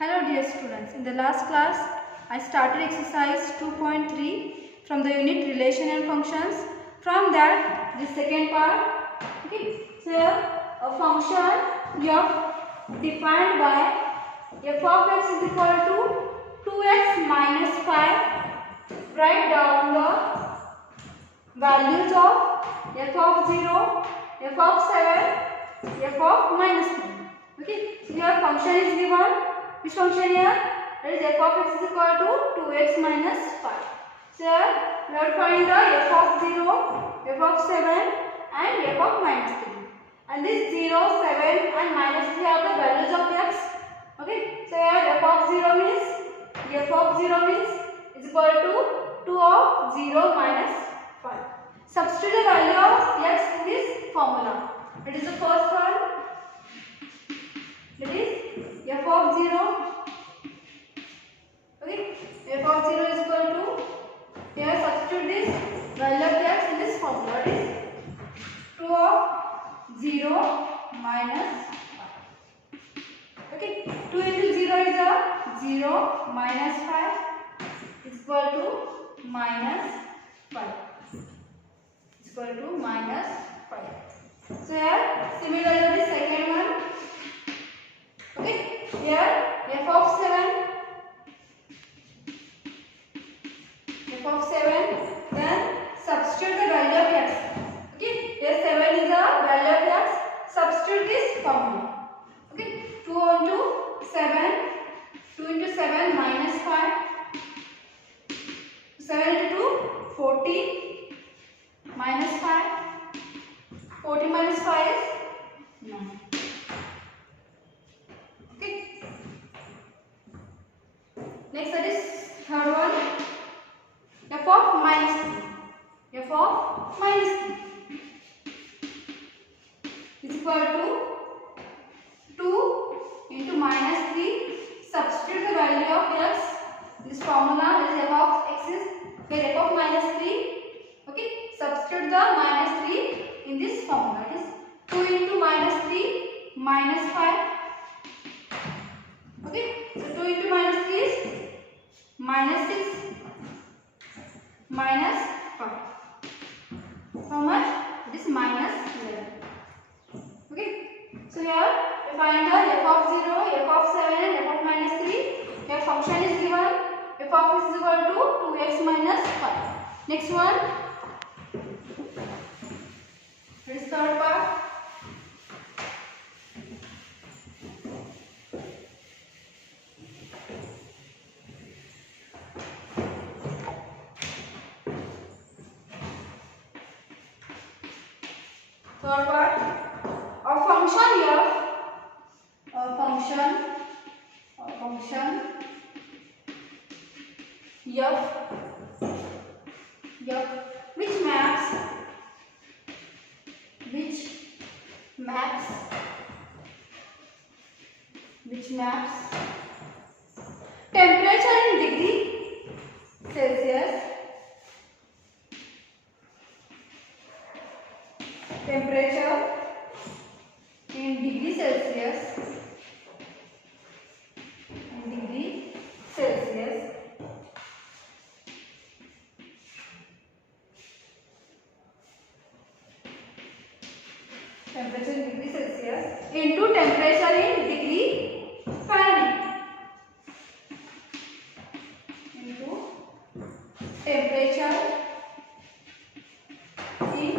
Hello dear students, in the last class I started exercise 2.3 from the unit relation and functions. From that, the second part, okay, so a function f defined by f of x is equal to 2x minus 5. Write down the values of f of 0, f of 7, f of minus 3. Okay, so your function is given. Which function here? That is f of x is equal to 2x minus 5. So here we have to find the f of 0, f of 7 and f of minus 3. And this 0, 7 and minus 3 are the values of x. Okay, so here f of 0 means is equal to 2 of 0 minus 5. Substitute the value of x in this formula. That is the first one. That is f of 0. Okay, f of 0 is equal to, here substitute this value of x in this formula. That is 2 of 0 minus 5. Okay, 2 into 0 is a 0 minus 5 is equal to minus 5. Is equal to minus 5. So here similarly the second one. Okay, here f of 7, then substitute the value of x. Okay, here 7 is a value of x. Substitute this formula. Okay, 2 into 7 minus 5. 7 into 2, 40 minus 5. 40 minus 5 is 9. Okay. Next, that is third one. F of minus 3. F of minus 3 is equal to 2 into minus 3. Substitute the value of x. This formula is f of x is where f of minus 3. Okay. Substitute the minus 3 in this formula. It is 2 into minus 3 minus 5. Okay. So 2 into minus 3 is minus 6 minus 5. How much? It is minus 11. Okay. So here we find the f of 0, f of 7 and f of minus 3. Here function is given. F of x is equal to 2x minus 5. Next one. This is third part. Third part, a function f which maps temperature in degree Celsius, temperature in degree Celsius, temperature in degree Celsius into temperature in degree Fahrenheit, into temperature in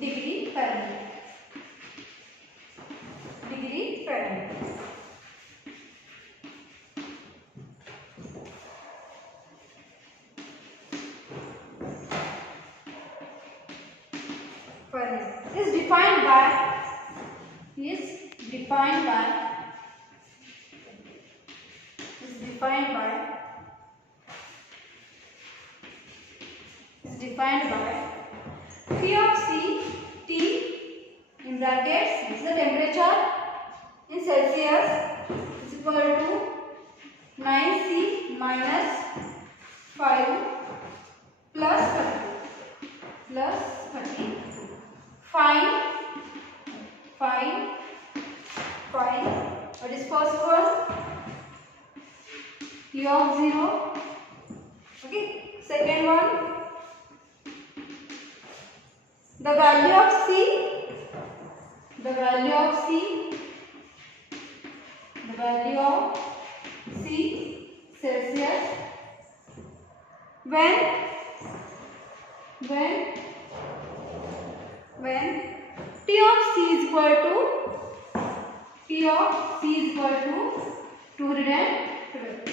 degree Fahrenheit. Is defined by P of C T in brackets. This is the temperature in Celsius is equal to 9C minus 5 plus 30. Find What is first one? T of 0. Okay. Second one, the value of C Celsius when T of C is equal to 212.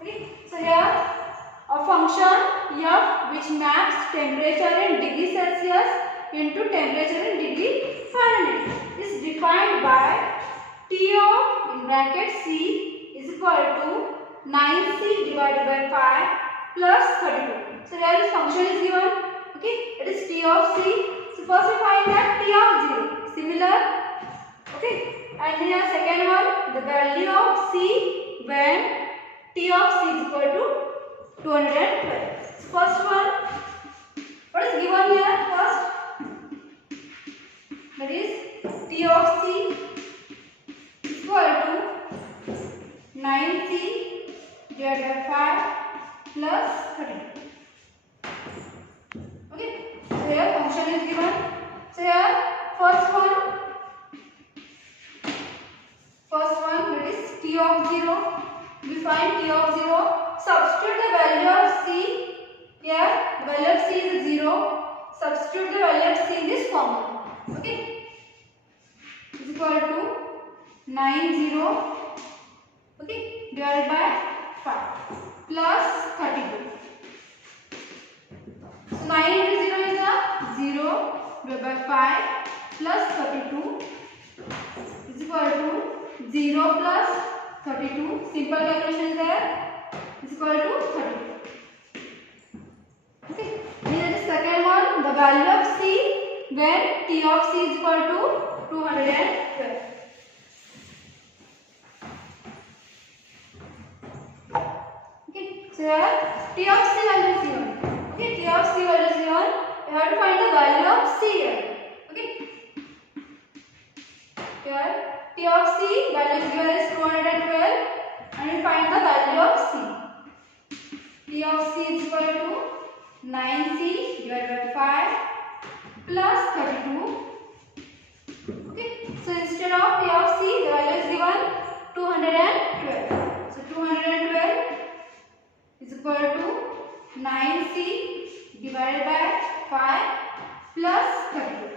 Okay. So here a function f which maps temperature in degree Celsius into temperature in degree Fahrenheit is defined by T of in bracket C is equal to 9C divided by 5 plus 32. So here this function is given. Okay, it is T of C. So first we find that T of 0 similar. Okay, and here second one, the value of C when T of C is equal to 212. So first one, what is given here first? That is T of C is equal to 9C divided by 5 plus 32. Okay, so here function is given. So here first one that is T of 0. We find T of 0. Substitute the value of C. Here the value of C is 0. Substitute the value of C in this formula. Okay, is equal to 90. Okay, divided by 5 plus 32. So 9 into 0 is a 0 divided by 5 plus 32 is equal to 0 plus 32. Simple calculation is there. Is equal to 32. Okay. Here is second one. The value of C when T of C is equal to 212. Okay. So here T of C value is given. Okay. T of C value is given. You have to find the value of C here. Okay. Here T of C value is given as 212 and we find the value of C. T of C is equal to 9C divided by 5 plus 32. Okay. So instead of T of C the value is given 212. So 212 is equal to 9C divided by 5 plus 32.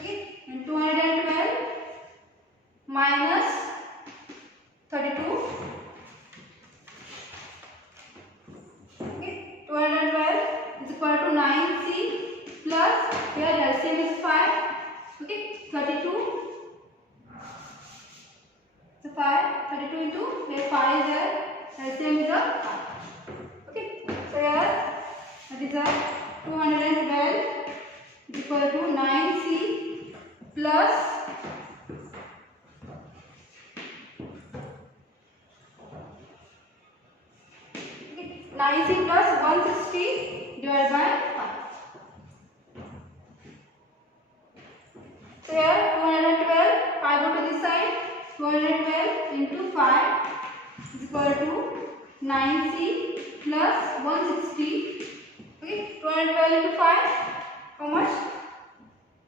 Okay. And 212 minus 32. Okay, 212 is equal to 9C plus here LCM is 5. Okay, 32. So 32 into here 5 is there. LCM is a 5. Okay, so here that is a 212 is equal to 9C plus 9C plus 160 divided by 5. So here 212, 5 go to this side, 212 into 5 is equal to 9C plus 160. Okay, 212 into 5, how much?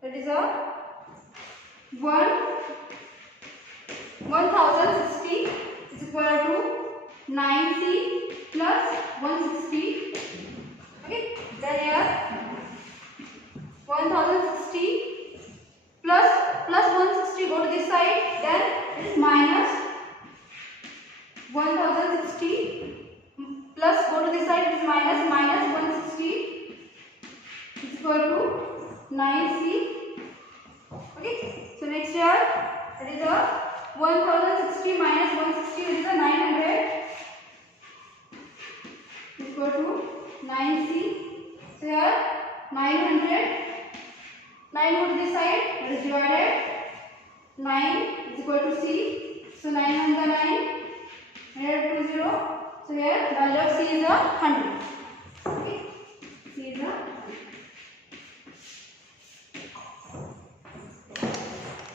That is a 1060 is equal to 9C plus 160. Okay, then here 1060 plus 160 go to this side, then it is minus 1060 plus go to this side, it is minus 160 is equal to 9C. Okay, so next here it is a 1060 minus 160, it is a 900 is equal to 9C. So here 900, 9 go to this side, it is divided, 9 is equal to C. So 9 on the 9, here 20. So here value of C is a 100. Okay, C is a 100.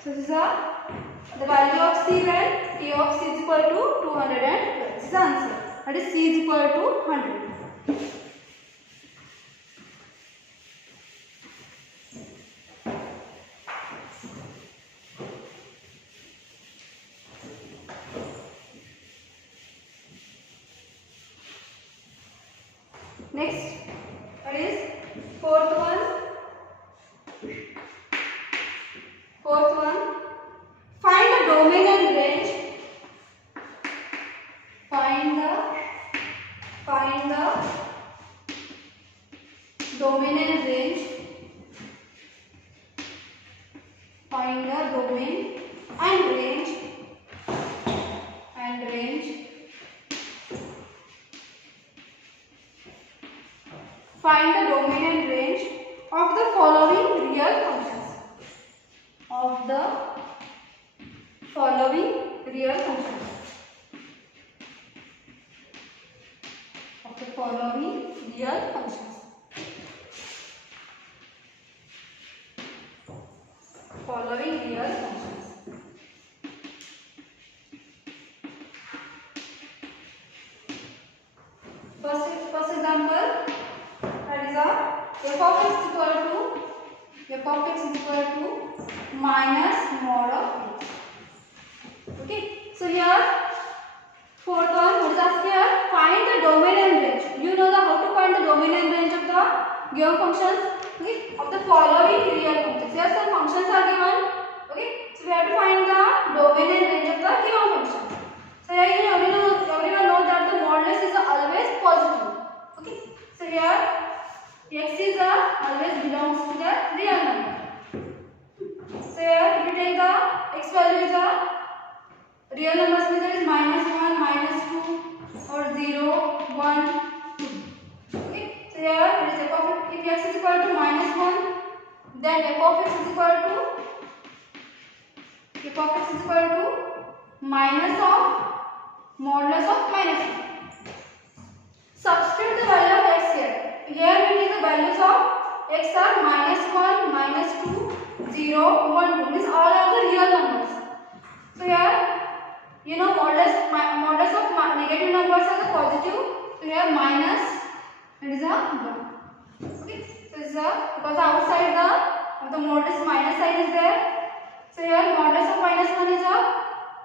So this is a the value of C when T of C is equal to 212. This is the answer. That is C is equal to 100. Next, that is fourth one. Fourth one. Find the domain and range. Find the domain and range. Find the domain and range. Find the domain and range of the following real functions. Of the following real functions. Of the following real functions. Following real functions. First example, that is f of x is equal to minus mod of x. Okay, so here fourth one, what is asked here? Find the domain and range. You know how to find the domain and range of the given functions. Okay, of the following real functions. Here some functions are given. Okay, so we have to find the domain and range of the given functions. So here everyone knows that the modulus is always positive. Okay, so here x is always belongs to the real number. So here if you take the x value is a real numbers, means that is -1, -2 or 0, 1, 2. Okay, so here it is f of x. If x is equal to -1, then f of x is equal to minus of modulus of -1. Substitute the value of x here. Here we take the values of x are -1, -2, 0, 1, 2. Means all are the real numbers. So here, you know, modulus of negative numbers are the positive. So here minus, it is a 1. Okay, so it is a, because outside the modulus minus sign is there. So here modulus of -1 is a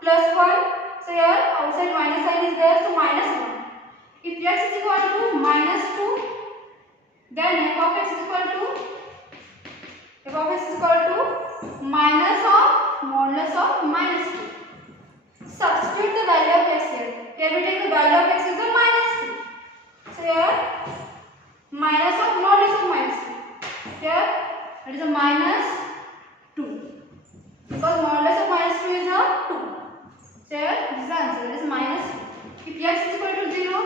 +1. So here outside minus sign is there. So -1. If x is equal to -2, then f of x is equal to minus of modulus of -2. Substitute the value of x here. Here we take the value of x is a -2. So here minus of modulus of -2. Here it is a -2. Because modulus of -2 is a 2. So here this is the answer. It is -2. If x is equal to 0,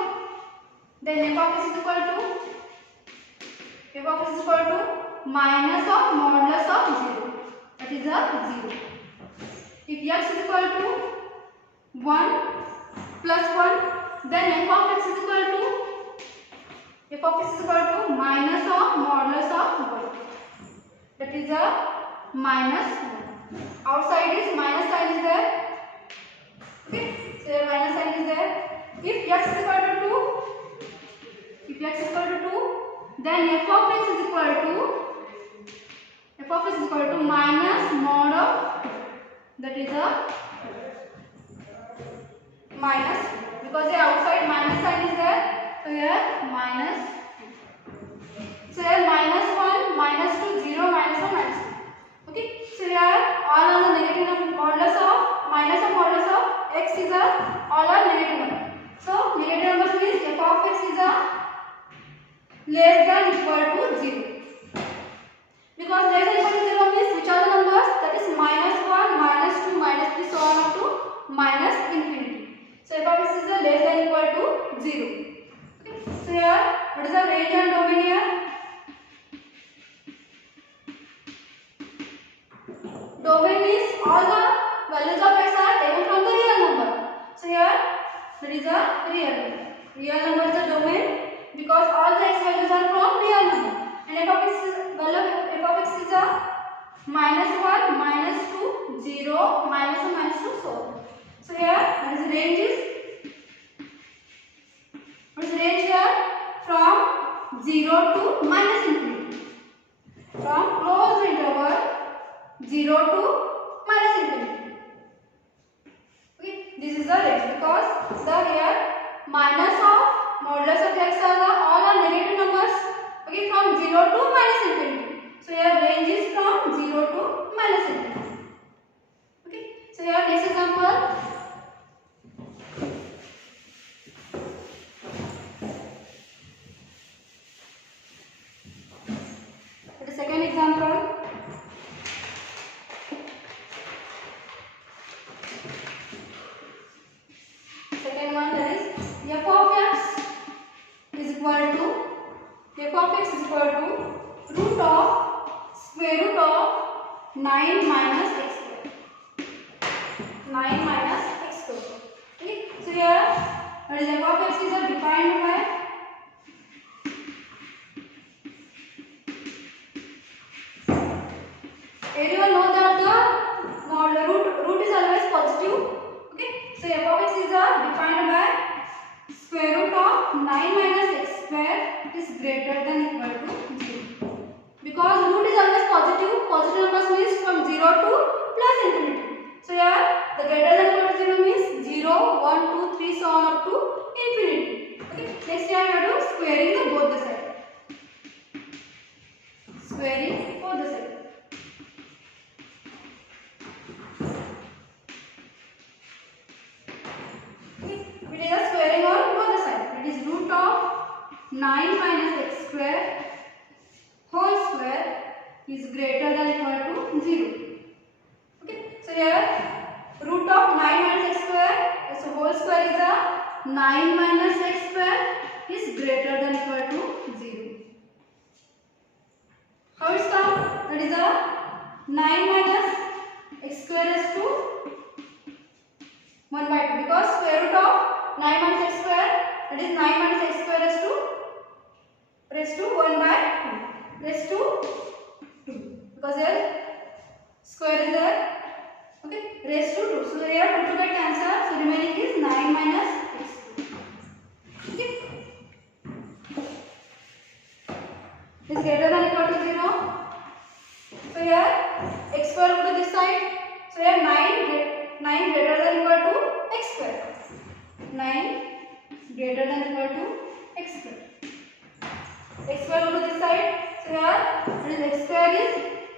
then f of x is equal to minus of modulus of 0. That is a 0. If x is equal to 1 plus 1, then f of x is equal to minus of modulus of 1. That is a -1. Outside is minus sign is there. Okay, so here minus sign is there. If x is equal to 2, then f of x is equal to minus mod of 2. That is a minus, because the outside minus sign is there. So here minus 2. So here -1, -2, 0, -1, -2. Okay, so here all are the negative modulus of x is all are negative number. So negative numbers means f of x is less than equal to 0. Because less than equal to 0 means which are the numbers? That is -1, -2, -3, so on up to -infinity. So f of x is less than equal to 0. Okay. So here what is the range and domain here? Domain means all the values of x are taken from the real number. So here that is a real number. Real number is a domain because all the x values are from real number. And f of x is value f of x is a -1, -2, 0, -1, -2, 0 to minus infinity. Okay, this is the range because the here minus of modulus of x are the all are negative numbers. Okay, from 0 to minus infinity. So here range is from 0 to minus infinity. Okay, so here next example. The second example. Second one, that is f of x is equal to root of square root of 9 minus x square. 9 minus x square. Okay, so here what is f of x is defined by everyone know that the root is always positive. Okay, so f of x is defined by square root of 9 minus x square is greater than equal to 0. Because root is always positive. Positive numbers means from 0 to plus infinity. So here the greater than equal to 0 means 0, 1, 2, 3 so on up to infinity. Okay, next here we have to squaring the both the sides. Squaring both the sides. It is a squaring on both the sides. It is root of 9 minus x square whole square is greater than equal to 0. Okay, so here root of 9 minus x square, so whole square is a 9 minus x square is greater than equal to 0. How it's come? That is a 9 minus x square is to 1 by 2 because square root of 9 minus x square, that is 9 minus x square raised to 1 by 2 raised to 2 because here square is there. Okay, raised to 2. So here 2 to get cancel. So remaining is 9 minus x square. Okay, is greater than equal to 0. So here x square go to this side. So here 9 greater than equal to x square. 9 greater than equal to x square. X square go to this side. So here x square is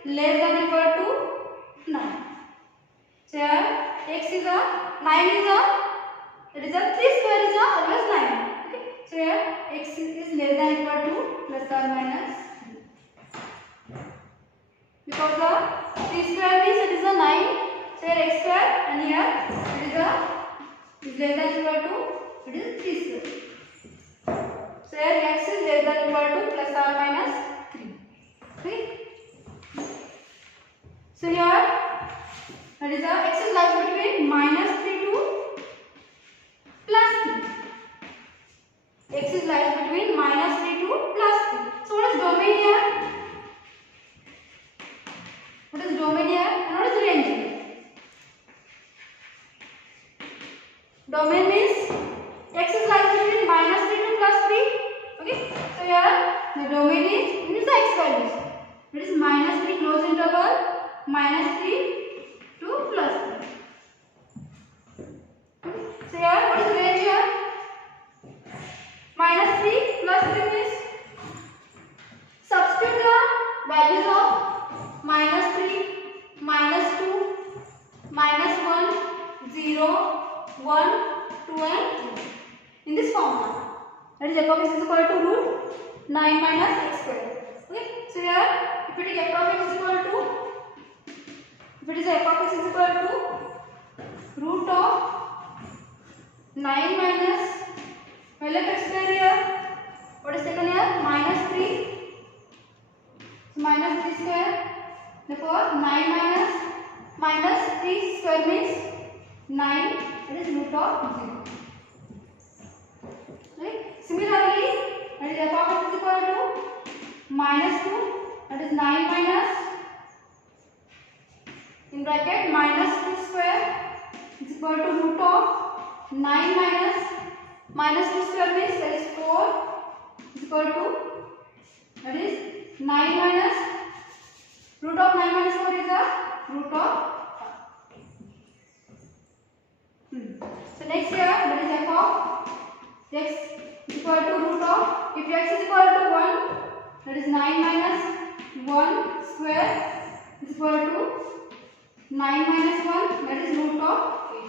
less than equal to 9. So here x is a 9 is a, it is a 3 square is a always 9. Okay. So here x is less than equal to plus or minus 3. Because the 3 square means it is a 9. So here x square and here it is less than equal to, it is 3 square. So here x is less than equal to plus or minus 3. Okay. So here that is x is lies between minus 3 to plus 3. X is lies between minus 3 to plus 3. So what is domain here? What is domain here and what is the range here? Domain means x is lies between minus 3 to plus 3. Okay. So here the domain is the x values. It is minus 3 close interval, minus 3 to plus 3. So here what is the range here? Minus 3 plus 3 means substitute the values of minus 3, minus 2, minus 1, 0, 1, 2 and 3 in this formula. That is f of x is equal to root 9 minus x square. Okay. So here if it is f of x is equal to, if it is f of x is equal to root of 9 minus well of x square here, what is taken here? Minus 3. So minus 3 square. Therefore 9 minus 3 square means 9. That is root of 0. Right? Similarly, that is f of x is equal to minus 2. That is 9 minus in bracket minus 2 square is equal to root of 9 minus 2 square means that is 4 is equal to, that is 9 minus root of 9 minus 4 is a root of 5. So next here, that is f of x is equal to root of, if x is equal to 1, that is 9 minus 1 square is equal to 9 minus 1, that is root of 8.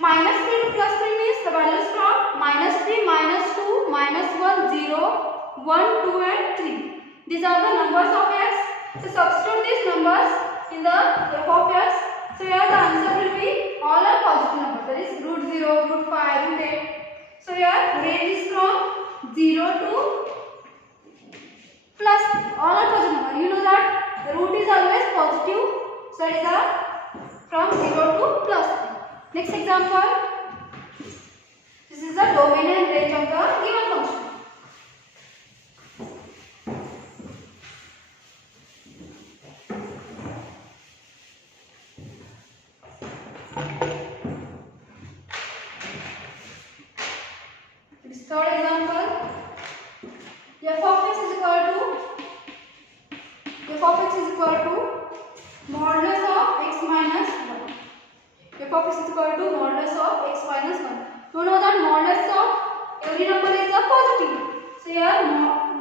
Minus 3 to plus 3 means the values from minus 3, minus 2, minus 1, 0, 1, 2 and 3. These are the numbers of x. So substitute these numbers in the f of x. So here the answer will be all are positive numbers, that is root 0, root 5, root 8. So here range is from 0 to plus 3. All are positive numbers. You know that the root is always positive. So it is from 0 to plus 3. Next example. This is the domain and range of the given function. This third example. f of x is equal to modulus of x minus 1. f of x is equal to modulus of x minus 1. You know that modulus of every number is a positive. So here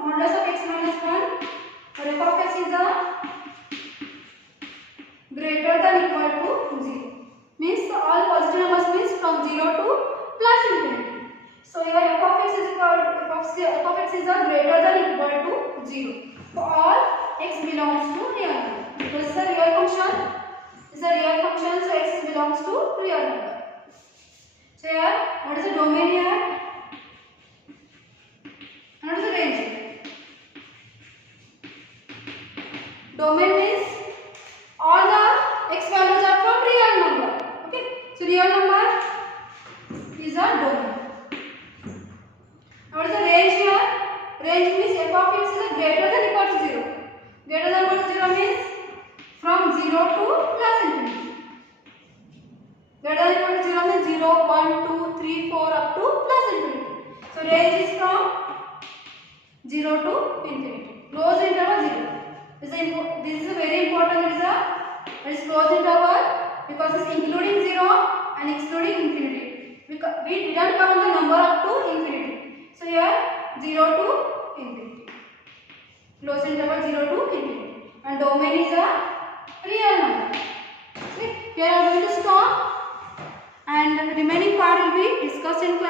modulus of x minus 1, but f of x is a greater than equal to 0. Means all positive numbers means from 0 to plus infinity. So here f of x is equal to f of x is a greater than equal to 0 for all x belongs to real number. Because it's a real function. It's a real function, so x belongs to real number. So here, what is the domain here? And what is the range? Domain means all the x values are from real number. Okay, so real number is a domain. What is the range here? Range means f of x is greater than equal to 0. Greater than equal to 0 means from 0 to plus infinity. Greater than equal to 0 means 0, 1, 2, 3, 4 up to plus infinity. So range is from 0 to infinity. Closed interval 0. This is a very important result. It is closed interval because it is including 0 and excluding infinity. We didn't count the number up to infinity. So here 0 to infinity. Closed interval 0 to infinity. And domain is a real number. Okay. Here I am going to stop, and the remaining part will be discussed in class.